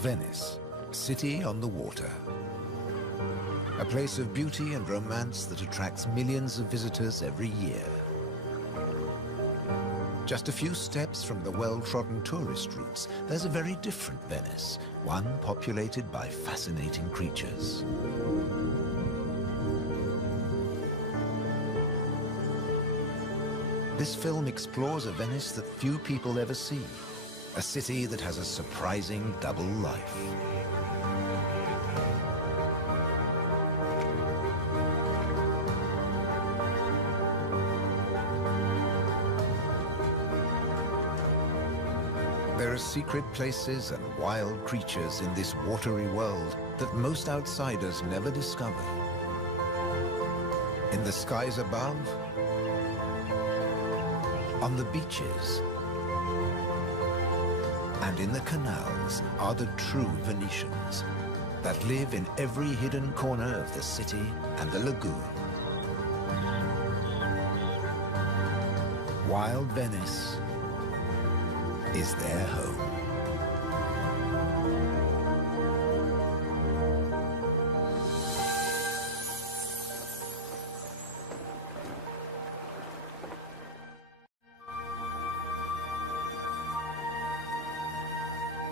Venice, city on the water. A place of beauty and romance that attracts millions of visitors every year. Just a few steps from the well-trodden tourist routes, there's a very different Venice, one populated by fascinating creatures. This film explores a Venice that few people ever see, a city that has a surprising double life. There are secret places and wild creatures in this watery world that most outsiders never discover. In the skies above, on the beaches, and in the canals are the true Venetians that live in every hidden corner of the city and the lagoon. Wild Venice is their home.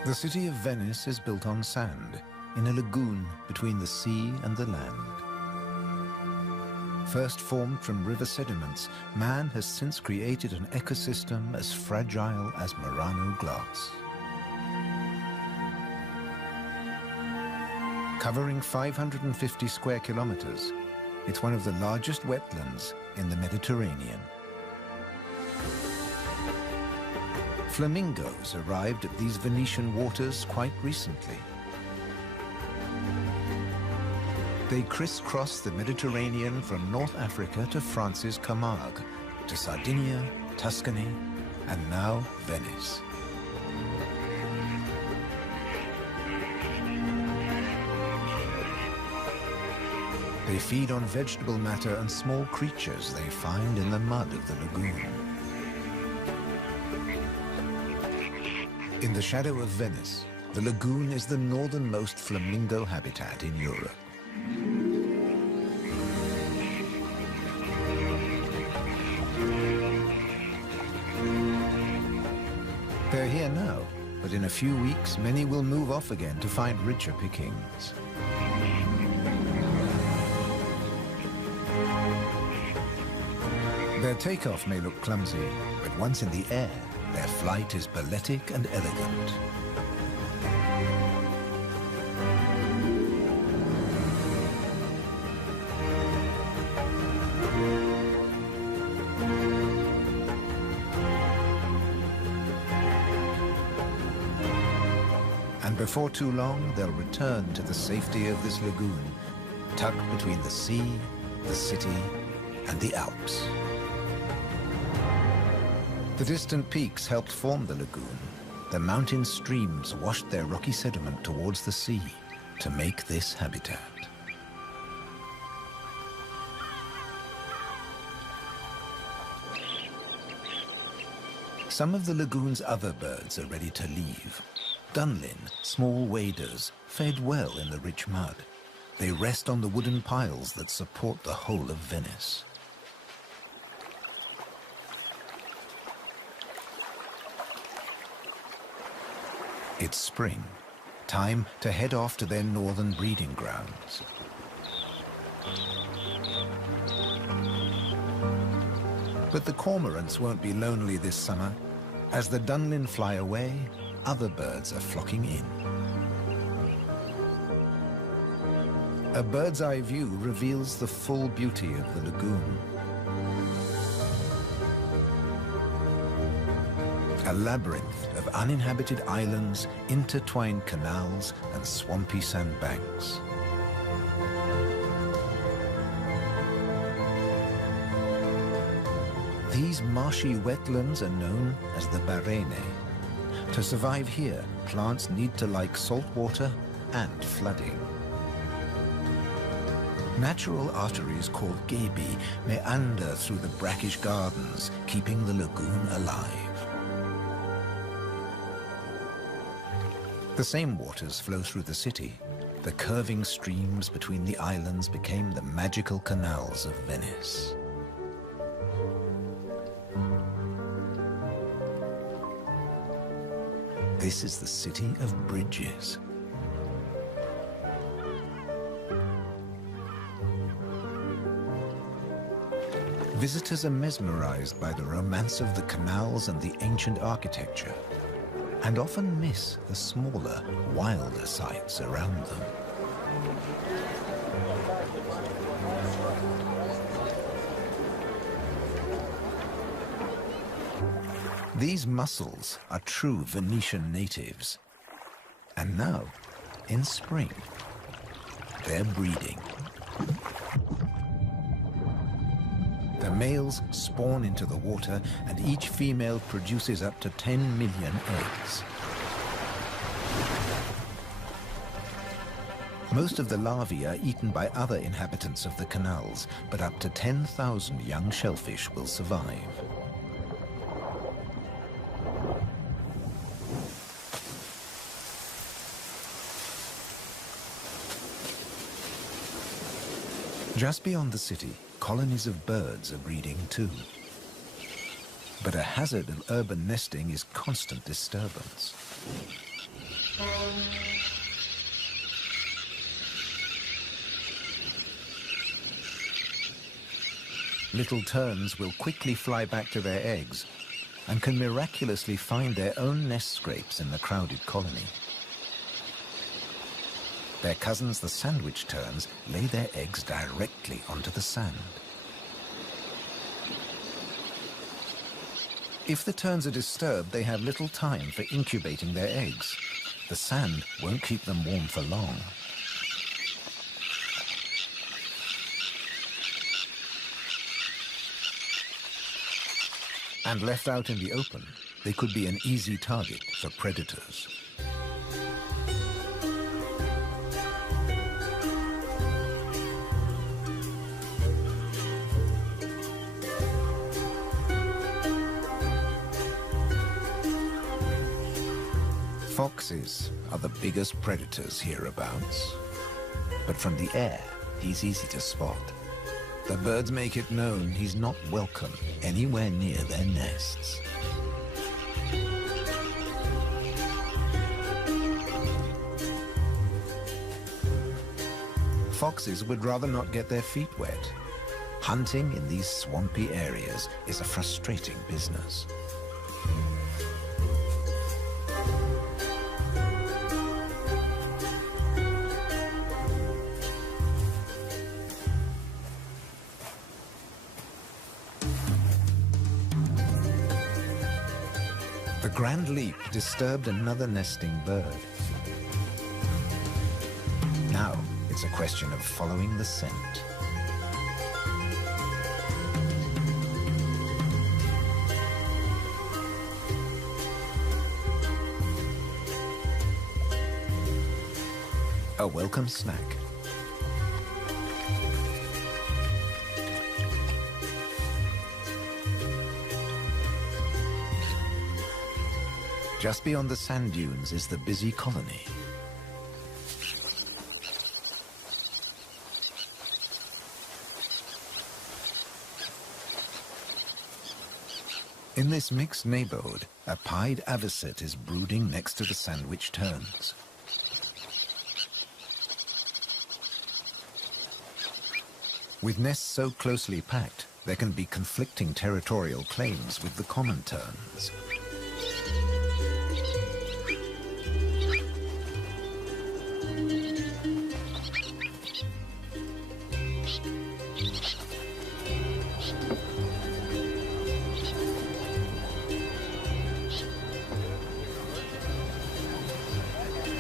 The city of Venice is built on sand, in a lagoon between the sea and the land. First formed from river sediments, man has since created an ecosystem as fragile as Murano glass. Covering 550 square kilometers, it's one of the largest wetlands in the Mediterranean. Flamingos arrived at these Venetian waters quite recently. They crisscross the Mediterranean from North Africa to France's Camargue, to Sardinia, Tuscany, and now Venice. They feed on vegetable matter and small creatures they find in the mud of the lagoon. In the shadow of Venice, the lagoon is the northernmost flamingo habitat in Europe. They're here now, but in a few weeks, many will move off again to find richer pickings. Their takeoff may look clumsy, but once in the air, their flight is balletic and elegant. And before too long, they'll return to the safety of this lagoon, tucked between the sea, the city, and the Alps. The distant peaks helped form the lagoon. The mountain streams washed their rocky sediment towards the sea to make this habitat. Some of the lagoon's other birds are ready to leave. Dunlin, small waders, fed well in the rich mud. They rest on the wooden piles that support the whole of Venice. It's spring, time to head off to their northern breeding grounds. But the cormorants won't be lonely this summer. As the Dunlin fly away, other birds are flocking in. A bird's eye view reveals the full beauty of the lagoon. A labyrinth of uninhabited islands, intertwined canals, and swampy sandbanks. These marshy wetlands are known as the Barene. To survive here, plants need to like salt water and flooding. Natural arteries called gabi meander through the brackish gardens, keeping the lagoon alive. The same waters flow through the city. The curving streams between the islands became the magical canals of Venice. This is the city of bridges. Visitors are mesmerized by the romance of the canals and the ancient architecture, and often miss the smaller, wilder sights around them. These mussels are true Venetian natives. And now, in spring, they're breeding. The males spawn into the water, and each female produces up to 10 million eggs. Most of the larvae are eaten by other inhabitants of the canals, but up to 10,000 young shellfish will survive. Just beyond the city, colonies of birds are breeding too. But a hazard of urban nesting is constant disturbance. Little terns will quickly fly back to their eggs and can miraculously find their own nest scrapes in the crowded colony. Their cousins, the sandwich terns, lay their eggs directly onto the sand. If the terns are disturbed, they have little time for incubating their eggs. The sand won't keep them warm for long. And left out in the open, they could be an easy target for predators. Foxes are the biggest predators hereabouts. But from the air, he's easy to spot. The birds make it known he's not welcome anywhere near their nests. Foxes would rather not get their feet wet. Hunting in these swampy areas is a frustrating business. The Grand Leap disturbed another nesting bird. Now it's a question of following the scent. A welcome snack. Just beyond the sand dunes is the busy colony. In this mixed neighborhood, a pied avocet is brooding next to the sandwich terns. With nests so closely packed, there can be conflicting territorial claims with the common terns.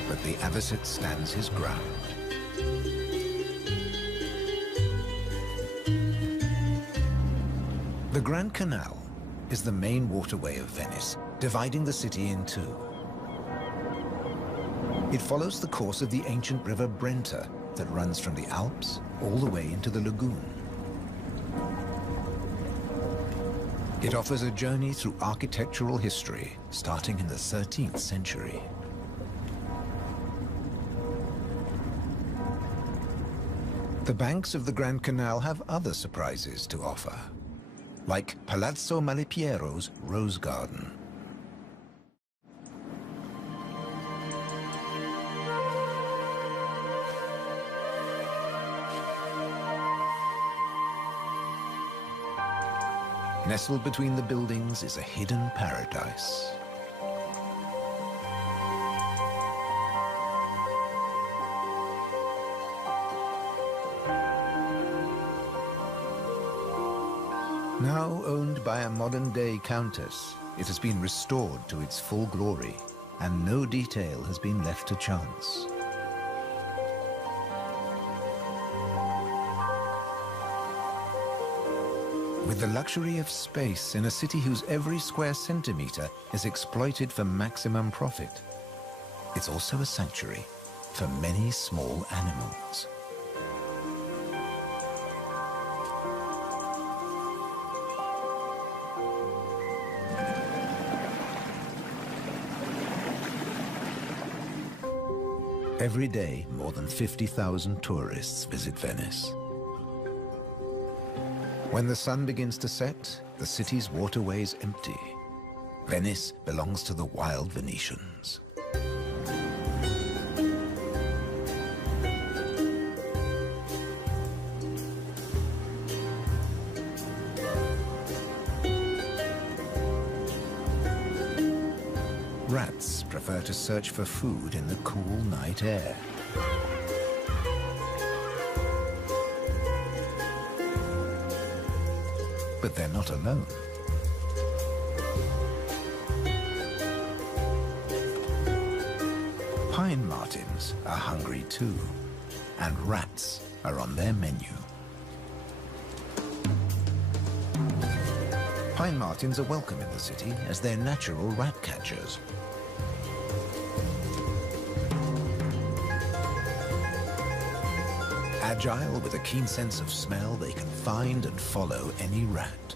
But the avocet stands his ground. The Grand Canal is the main waterway of Venice, dividing the city in two. It follows the course of the ancient river Brenta that runs from the Alps all the way into the lagoon. It offers a journey through architectural history starting in the 13th century. The banks of the Grand Canal have other surprises to offer, like Palazzo Malipiero's Rose Garden. Nestled between the buildings is a hidden paradise. Now owned by a modern-day countess, it has been restored to its full glory, and no detail has been left to chance. With the luxury of space in a city whose every square centimeter is exploited for maximum profit, it's also a sanctuary for many small animals. Every day, more than 50,000 tourists visit Venice. When the sun begins to set, the city's waterways empty. Venice belongs to the wild Venetians. Rats prefer to search for food in the cool night air. But they're not alone. Pine martins are hungry too, and rats are on their menu. Pine martins are welcome in the city as they're natural rat catchers. Agile with a keen sense of smell, they can find and follow any rat.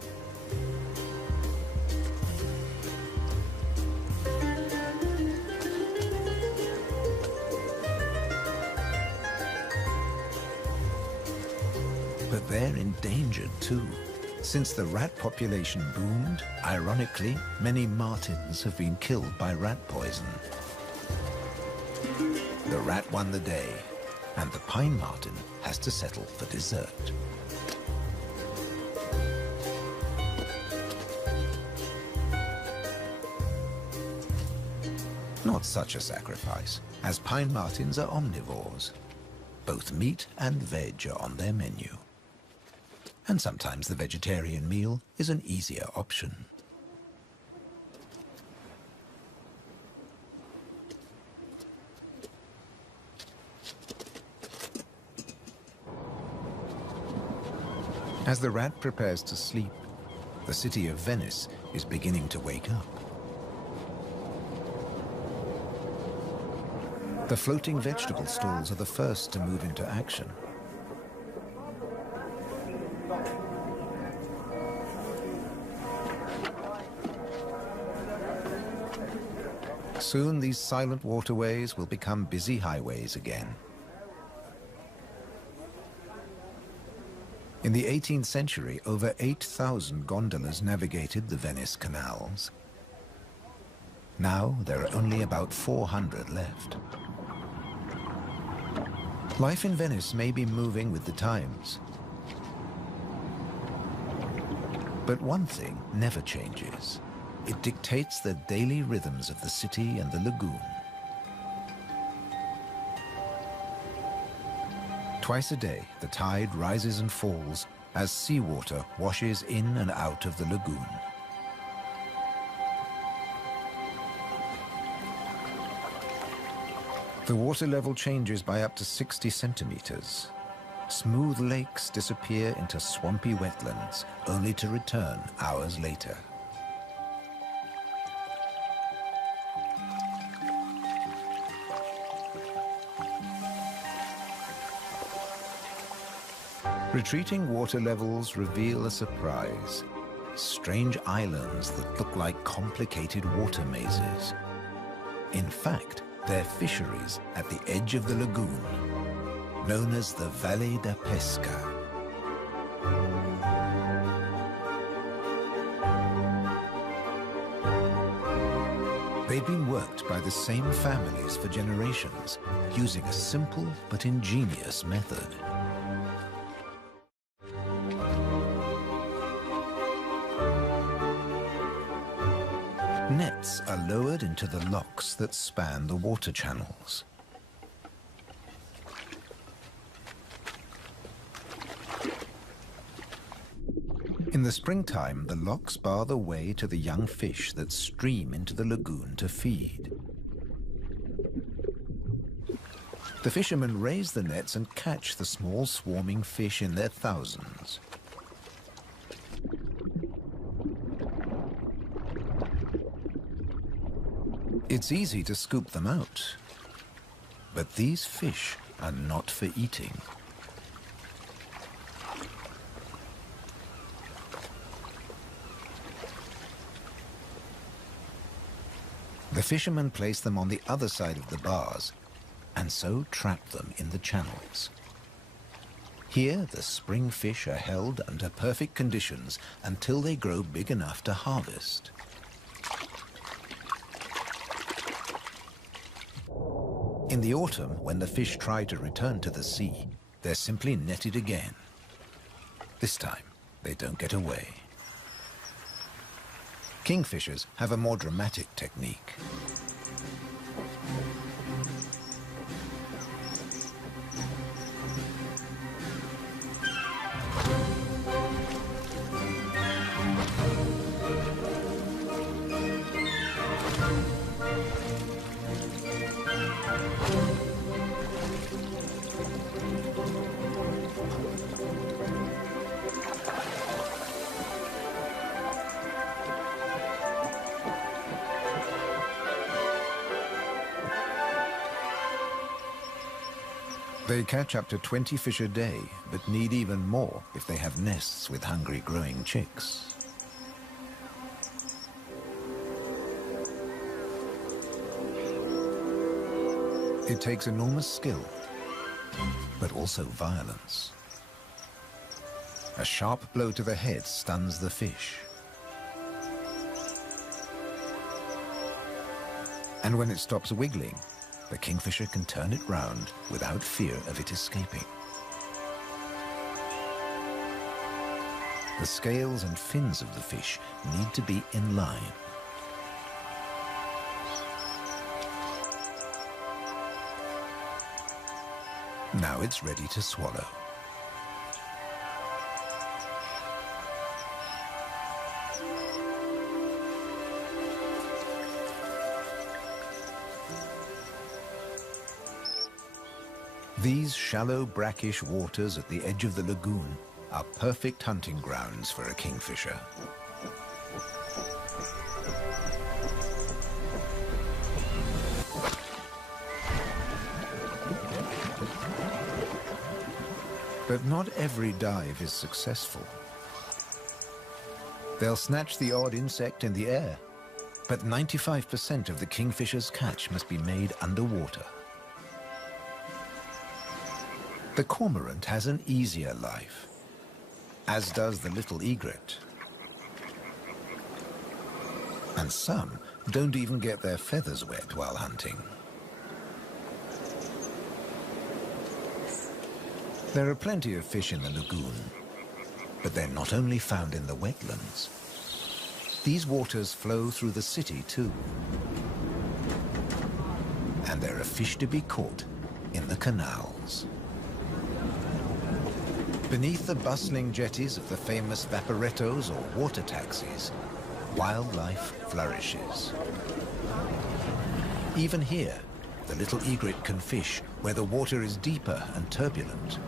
But they're endangered too. Since the rat population boomed, ironically, many martins have been killed by rat poison. The rat won the day, and the pine martin has to settle for dessert. Not such a sacrifice, as pine martins are omnivores. Both meat and veg are on their menu. And sometimes the vegetarian meal is an easier option. As the rat prepares to sleep, the city of Venice is beginning to wake up. The floating vegetable stalls are the first to move into action. Soon these silent waterways will become busy highways again. In the 18th century, over 8,000 gondolas navigated the Venice canals. Now there are only about 400 left. Life in Venice may be moving with the times. But one thing never changes. It dictates the daily rhythms of the city and the lagoon. Twice a day, the tide rises and falls as seawater washes in and out of the lagoon. The water level changes by up to 60 centimeters. Smooth lakes disappear into swampy wetlands, only to return hours later. Retreating water levels reveal a surprise. Strange islands that look like complicated water mazes. In fact, they're fisheries at the edge of the lagoon. known as the Valle da Pesca. They'd been worked by the same families for generations, using a simple but ingenious method. Nets are lowered into the locks that span the water channels. In the springtime, the locks bar the way to the young fish that stream into the lagoon to feed. The fishermen raise the nets and catch the small swarming fish in their thousands. It's easy to scoop them out, but these fish are not for eating. The fishermen place them on the other side of the bars and so trap them in the channels. Here, the spring fish are held under perfect conditions until they grow big enough to harvest. In the autumn, when the fish try to return to the sea, they're simply netted again. This time, they don't get away. Kingfishers have a more dramatic technique. They catch up to 20 fish a day, but need even more if they have nests with hungry growing chicks. It takes enormous skill, but also violence. A sharp blow to the head stuns the fish. And when it stops wiggling, the kingfisher can turn it round without fear of it escaping. The scales and fins of the fish need to be in line. Now it's ready to swallow. These shallow, brackish waters at the edge of the lagoon are perfect hunting grounds for a kingfisher. But not every dive is successful. They'll snatch the odd insect in the air, but 95% of the kingfisher's catch must be made underwater. The cormorant has an easier life, as does the little egret. And some don't even get their feathers wet while hunting. There are plenty of fish in the lagoon, but they're not only found in the wetlands. These waters flow through the city too. And there are fish to be caught in the canals. Beneath the bustling jetties of the famous vaporettos or water taxis, wildlife flourishes. Even here, the little egret can fish where the water is deeper and turbulent.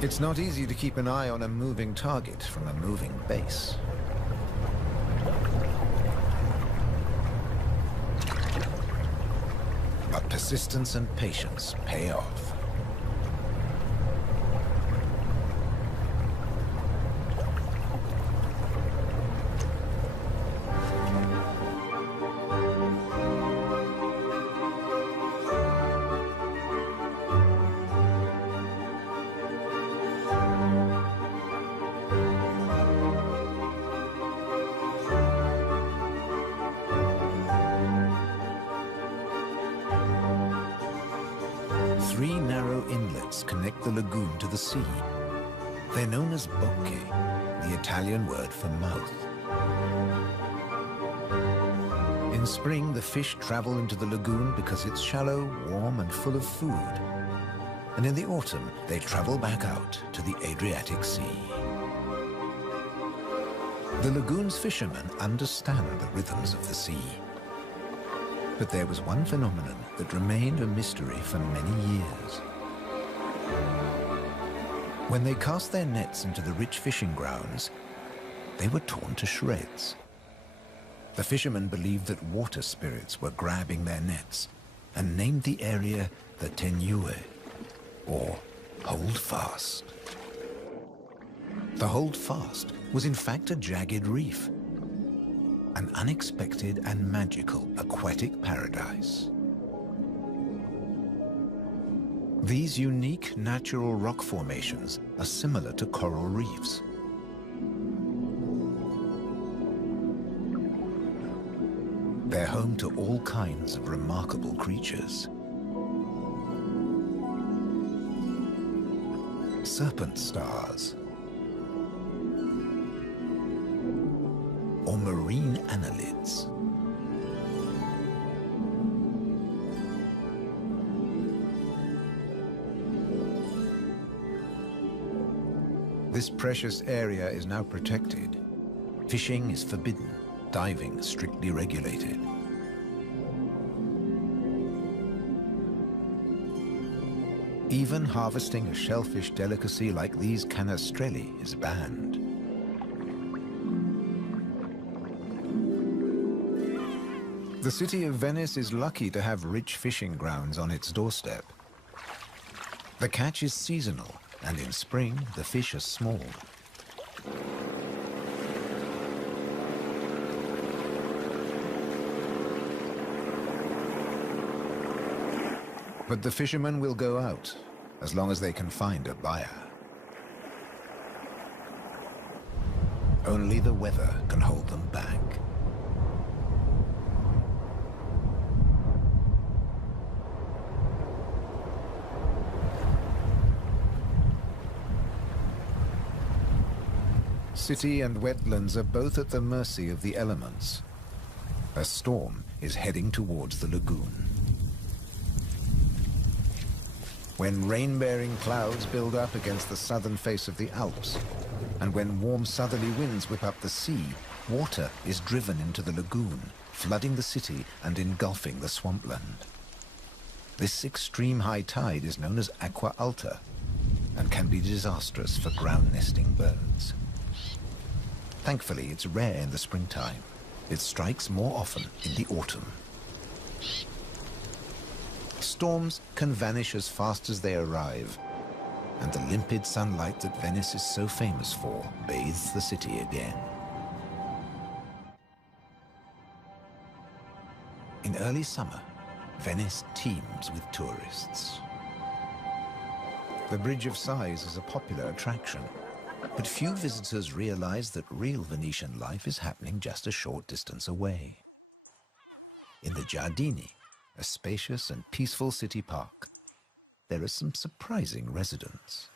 It's not easy to keep an eye on a moving target from a moving base. But persistence and patience pay off. 3 narrow inlets connect the lagoon to the sea. They're known as bocche, the Italian word for mouth. In spring, the fish travel into the lagoon because it's shallow, warm, and full of food. And in the autumn, they travel back out to the Adriatic Sea. The lagoon's fishermen understand the rhythms of the sea. But there was one phenomenon that remained a mystery for many years. When they cast their nets into the rich fishing grounds, they were torn to shreds. The fishermen believed that water spirits were grabbing their nets and named the area the Tenue, or Hold Fast. The Hold Fast was in fact a jagged reef, an unexpected and magical aquatic paradise. These unique natural rock formations are similar to coral reefs. They're home to all kinds of remarkable creatures. Serpent stars, or marine annelids. This precious area is now protected. Fishing is forbidden, diving strictly regulated. Even harvesting a shellfish delicacy like these canestrelli is banned. The city of Venice is lucky to have rich fishing grounds on its doorstep. The catch is seasonal, and in spring the fish are small. But the fishermen will go out, as long as they can find a buyer. Only the weather can hold them back. City and wetlands are both at the mercy of the elements. A storm is heading towards the lagoon. When rain-bearing clouds build up against the southern face of the Alps, and when warm southerly winds whip up the sea, water is driven into the lagoon, flooding the city and engulfing the swampland. This extreme high tide is known as aqua alta and can be disastrous for ground-nesting birds. Thankfully, it's rare in the springtime. It strikes more often in the autumn. Storms can vanish as fast as they arrive, and the limpid sunlight that Venice is so famous for bathes the city again. In early summer, Venice teems with tourists. The Bridge of Sighs is a popular attraction, but few visitors realize that real Venetian life is happening just a short distance away. In the Giardini, a spacious and peaceful city park, there are some surprising residents.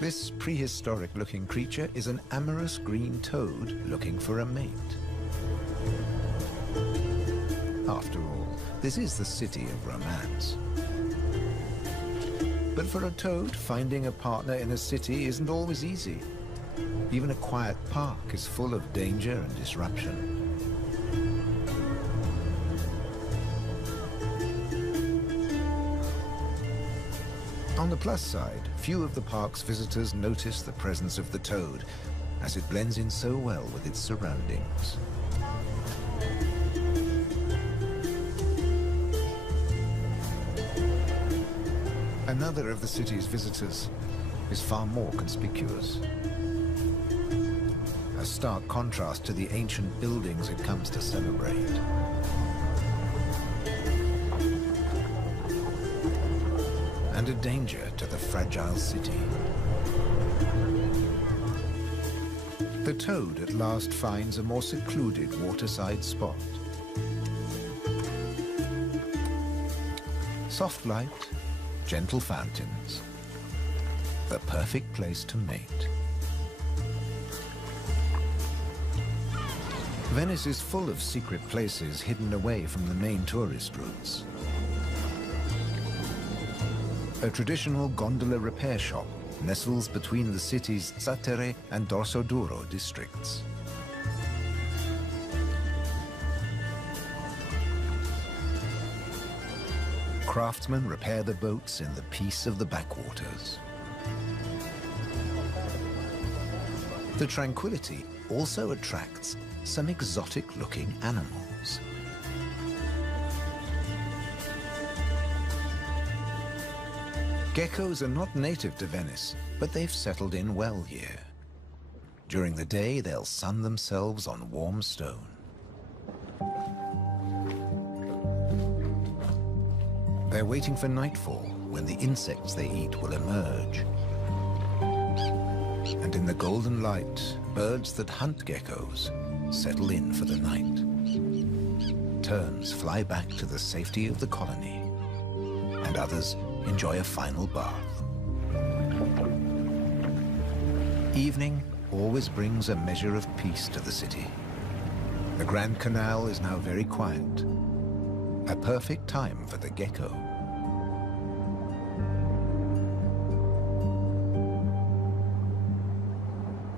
This prehistoric-looking creature is an amorous green toad looking for a mate. After all, this is the city of romance. But for a toad, finding a partner in a city isn't always easy. Even a quiet park is full of danger and disruption. On the plus side, few of the park's visitors notice the presence of the toad, as it blends in so well with its surroundings. Another of the city's visitors is far more conspicuous. A stark contrast to the ancient buildings it comes to celebrate. and a danger to the fragile city. The toad at last finds a more secluded waterside spot. Soft light, gentle fountains, the perfect place to mate. Venice is full of secret places hidden away from the main tourist routes. A traditional gondola repair shop nestles between the city's Zattere and Dorsoduro districts. Craftsmen repair the boats in the peace of the backwaters. The tranquility also attracts some exotic-looking animals. Geckos are not native to Venice, but they've settled in well here. During the day, they'll sun themselves on warm stone. They're waiting for nightfall, when the insects they eat will emerge. And in the golden light, birds that hunt geckos settle in for the night. Terns fly back to the safety of the colony, and others enjoy a final bath. Evening always brings a measure of peace to the city. The Grand Canal is now very quiet, a perfect time for the gecko.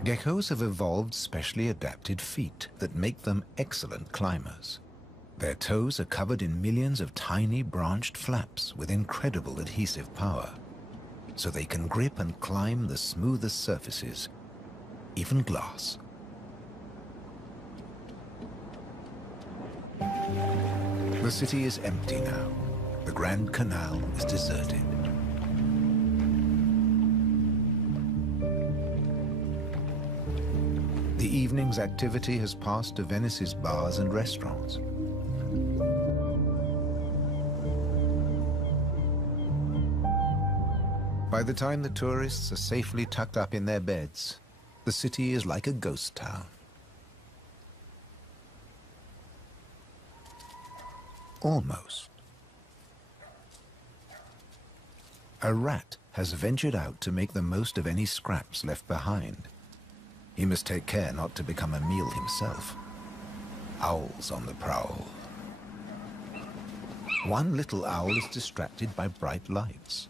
Geckos have evolved specially adapted feet that make them excellent climbers. Their toes are covered in millions of tiny branched flaps with incredible adhesive power, so they can grip and climb the smoothest surfaces, even glass. The city is empty now. The Grand Canal is deserted. The evening's activity has passed to Venice's bars and restaurants. By the time the tourists are safely tucked up in their beds, the city is like a ghost town. Almost. A rat has ventured out to make the most of any scraps left behind. He must take care not to become a meal himself. Owls on the prowl. One little owl is distracted by bright lights.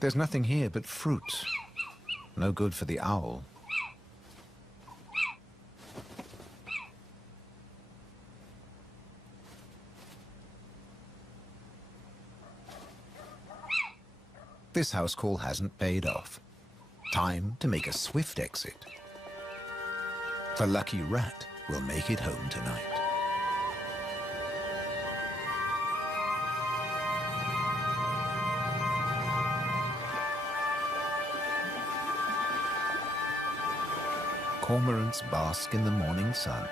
There's nothing here but fruit. No good for the owl. This house call hasn't paid off. Time to make a swift exit. The lucky rat will make it home tonight. Cormorants bask in the morning sun.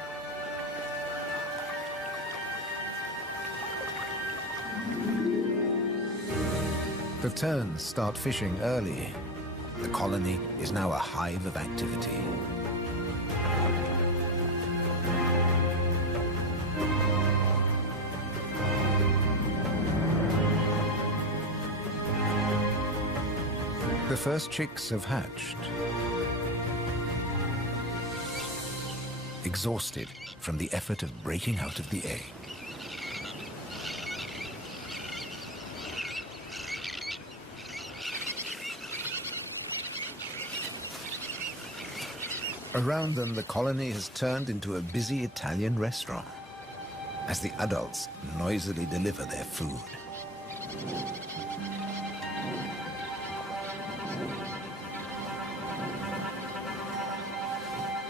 The terns start fishing early. The colony is now a hive of activity. The first chicks have hatched. Exhausted from the effort of breaking out of the egg. Around them, the colony has turned into a busy Italian restaurant as the adults noisily deliver their food.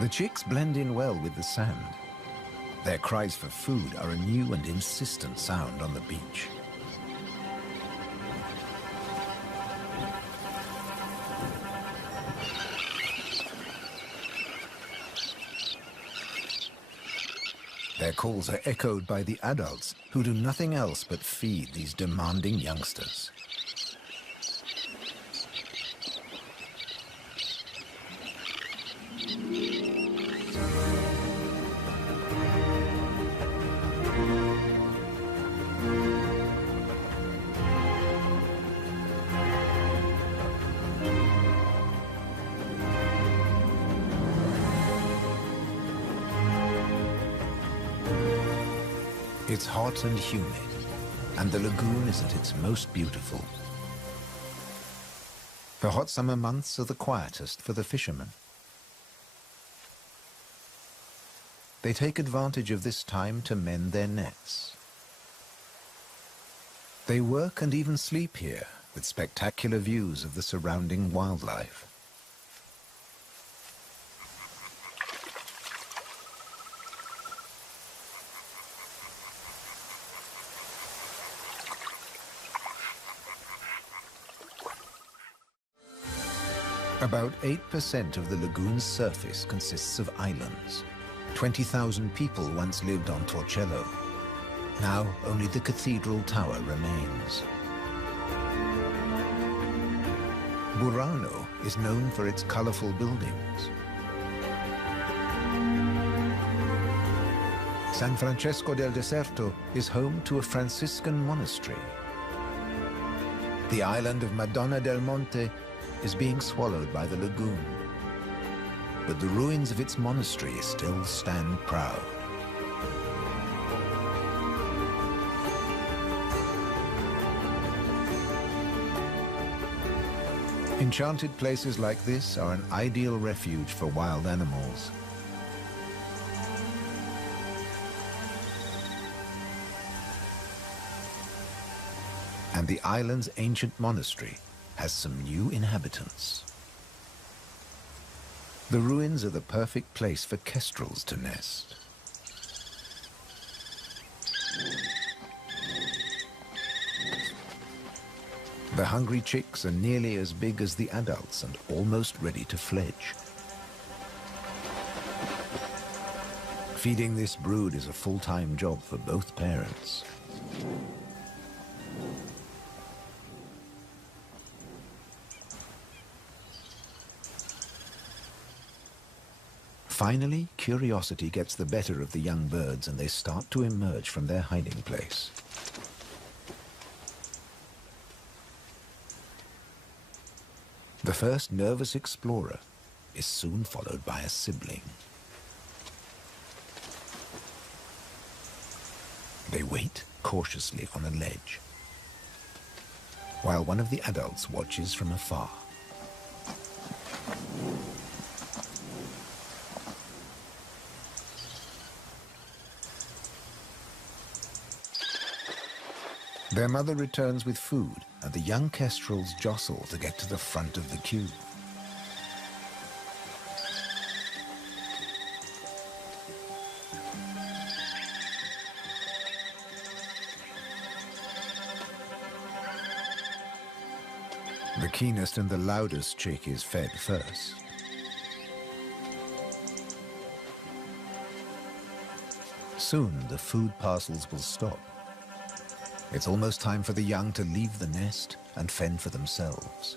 The chicks blend in well with the sand. Their cries for food are a new and insistent sound on the beach. Their calls are echoed by the adults, who do nothing else but feed these demanding youngsters. It's hot and humid, and the lagoon is at its most beautiful. The hot summer months are the quietest for the fishermen. They take advantage of this time to mend their nets. They work and even sleep here, with spectacular views of the surrounding wildlife. About 8% of the lagoon's surface consists of islands. 20,000 people once lived on Torcello. Now only the cathedral tower remains. Burano is known for its colorful buildings. San Francesco del Deserto is home to a Franciscan monastery. The island of Madonna del Monte is being swallowed by the lagoon, but the ruins of its monastery still stand proud. Enchanted places like this are an ideal refuge for wild animals. And the island's ancient monastery has some new inhabitants. The ruins are the perfect place for kestrels to nest. The hungry chicks are nearly as big as the adults and almost ready to fledge. Feeding this brood is a full-time job for both parents. Finally, curiosity gets the better of the young birds and they start to emerge from their hiding place. The first nervous explorer is soon followed by a sibling. They wait cautiously on a ledge, while one of the adults watches from afar. Their mother returns with food, and the young kestrels jostle to get to the front of the queue. The keenest and the loudest chick is fed first. Soon the food parcels will stop. It's almost time for the young to leave the nest and fend for themselves.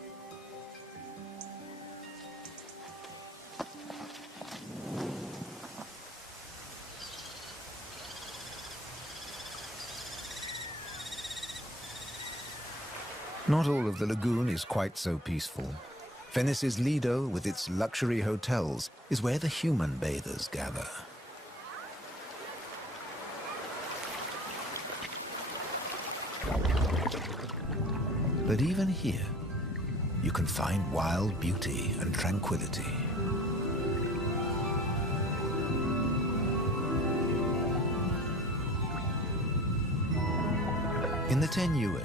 Not all of the lagoon is quite so peaceful. Venice's Lido, with its luxury hotels, is where the human bathers gather. But even here, you can find wild beauty and tranquility. In the Tenue,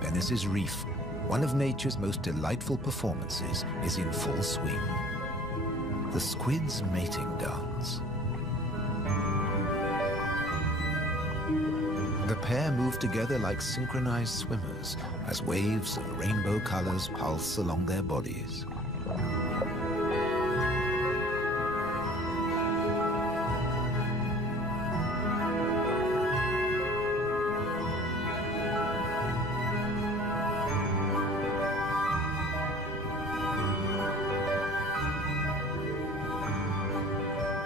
Venice's reef, one of nature's most delightful performances is in full swing. The squid's mating dance. The pair move together like synchronized swimmers as waves of rainbow colors pulse along their bodies.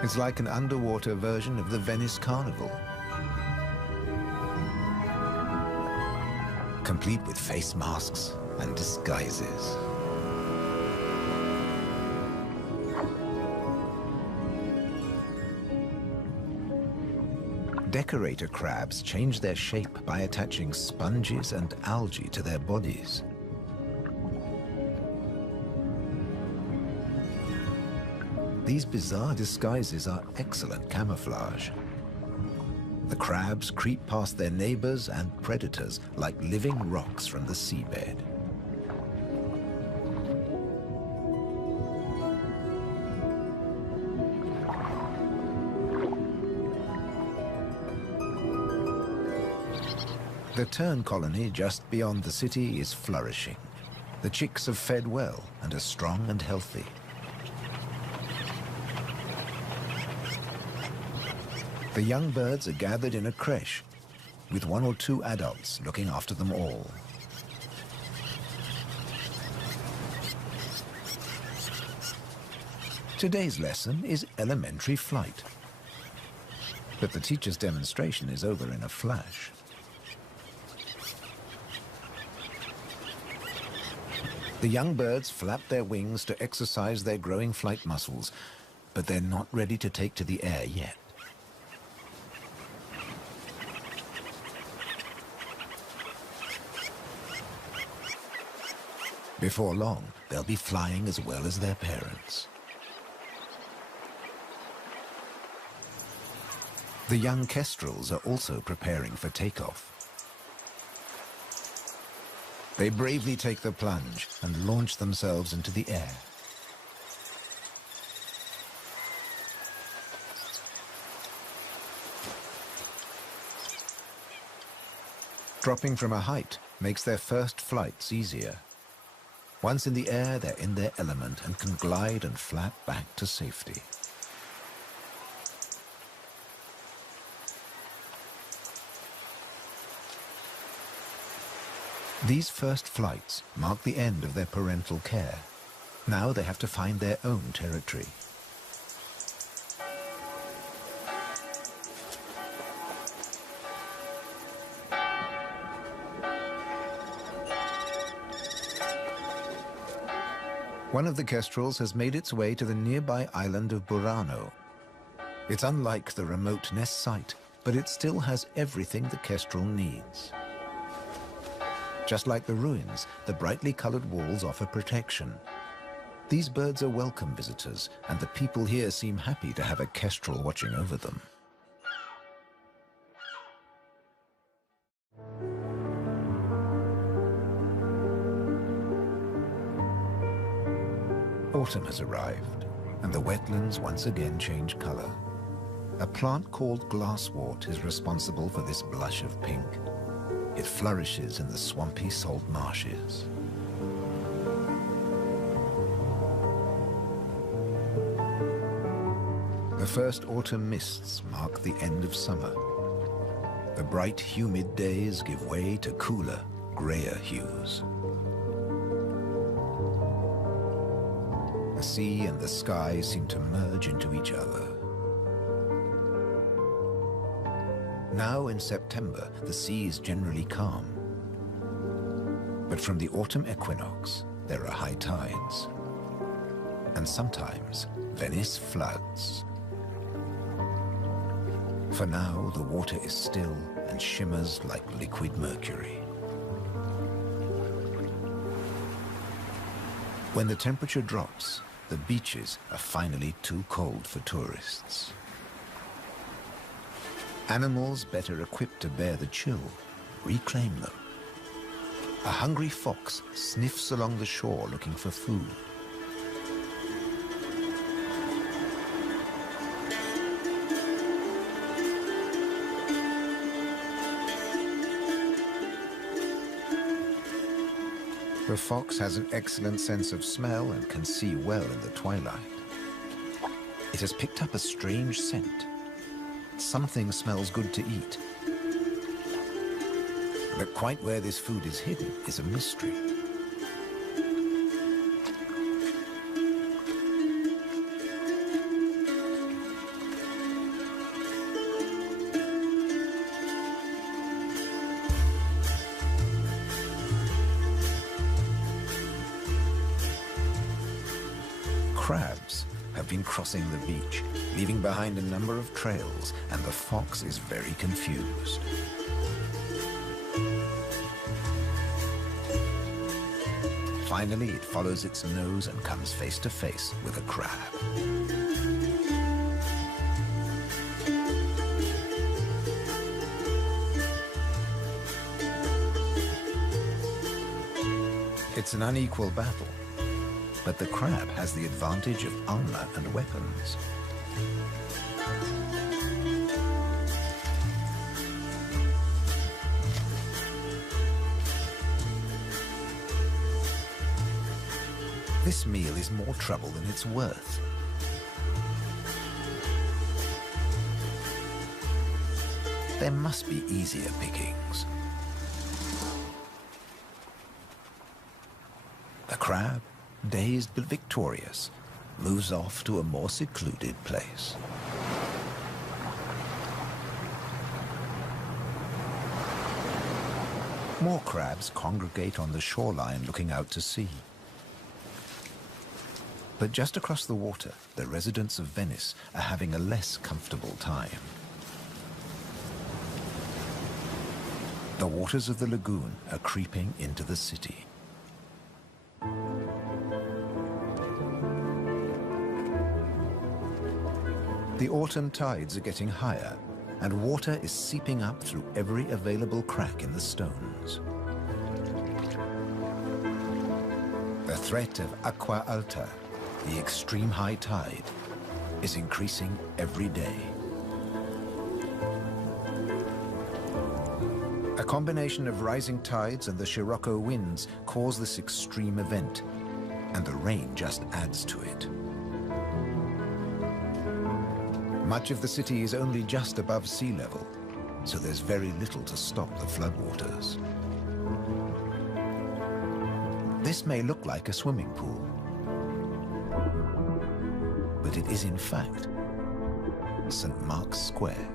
It's like an underwater version of the Venice Carnival. Complete with face masks and disguises. Decorator crabs change their shape by attaching sponges and algae to their bodies. These bizarre disguises are excellent camouflage. The crabs creep past their neighbors and predators like living rocks from the seabed. The tern colony just beyond the city is flourishing. The chicks have fed well and are strong and healthy. The young birds are gathered in a creche, with 1 or 2 adults looking after them all. Today's lesson is elementary flight. But the teacher's demonstration is over in a flash. The young birds flap their wings to exercise their growing flight muscles, but they're not ready to take to the air yet. Before long, they'll be flying as well as their parents. The young kestrels are also preparing for takeoff. They bravely take the plunge and launch themselves into the air. Dropping from a height makes their first flights easier. Once in the air, they're in their element and can glide and flap back to safety. These first flights mark the end of their parental care. Now they have to find their own territory. One of the kestrels has made its way to the nearby island of Burano. It's unlike the remote nest site, but it still has everything the kestrel needs. Just like the ruins, the brightly colored walls offer protection. These birds are welcome visitors, and the people here seem happy to have a kestrel watching over them. Autumn has arrived, and the wetlands once again change color. A plant called glasswort is responsible for this blush of pink. It flourishes in the swampy salt marshes. The first autumn mists mark the end of summer. The bright, humid days give way to cooler, grayer hues. The sea and the sky seem to merge into each other. Now in September, the sea is generally calm. But from the autumn equinox, there are high tides. And sometimes, Venice floods. For now, the water is still and shimmers like liquid mercury. When the temperature drops, the beaches are finally too cold for tourists. Animals better equipped to bear the chill reclaim them. A hungry fox sniffs along the shore looking for food. The fox has an excellent sense of smell and can see well in the twilight. It has picked up a strange scent. Something smells good to eat. But quite where this food is hidden is a mystery. crabs have been crossing the beach, leaving behind a number of trails, and the fox is very confused. Finally, it follows its nose and comes face to face with a crab. It's an unequal battle, but the crab has the advantage of armor and weapons. This meal is more trouble than it's worth. There must be easier pickings. The crab, dazed but victorious, moves off to a more secluded place. More crabs congregate on the shoreline looking out to sea. But just across the water, the residents of Venice are having a less comfortable time. The waters of the lagoon are creeping into the city. The autumn tides are getting higher, and water is seeping up through every available crack in the stones. The threat of acqua alta, the extreme high tide, is increasing every day. A combination of rising tides and the Scirocco winds cause this extreme event, and the rain just adds to it. Much of the city is only just above sea level, so there's very little to stop the floodwaters. This may look like a swimming pool, but it is in fact St. Mark's Square.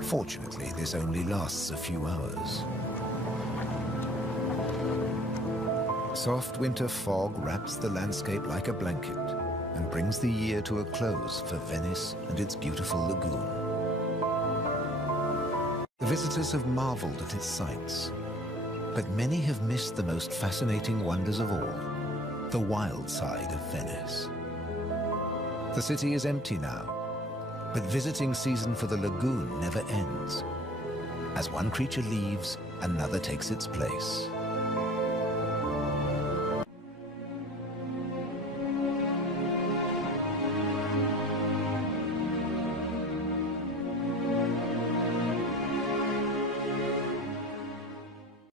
Fortunately, this only lasts a few hours. Soft winter fog wraps the landscape like a blanket and brings the year to a close for Venice and its beautiful lagoon. The visitors have marveled at its sights, but many have missed the most fascinating wonders of all, the wild side of Venice. The city is empty now, but visiting season for the lagoon never ends. As one creature leaves, another takes its place.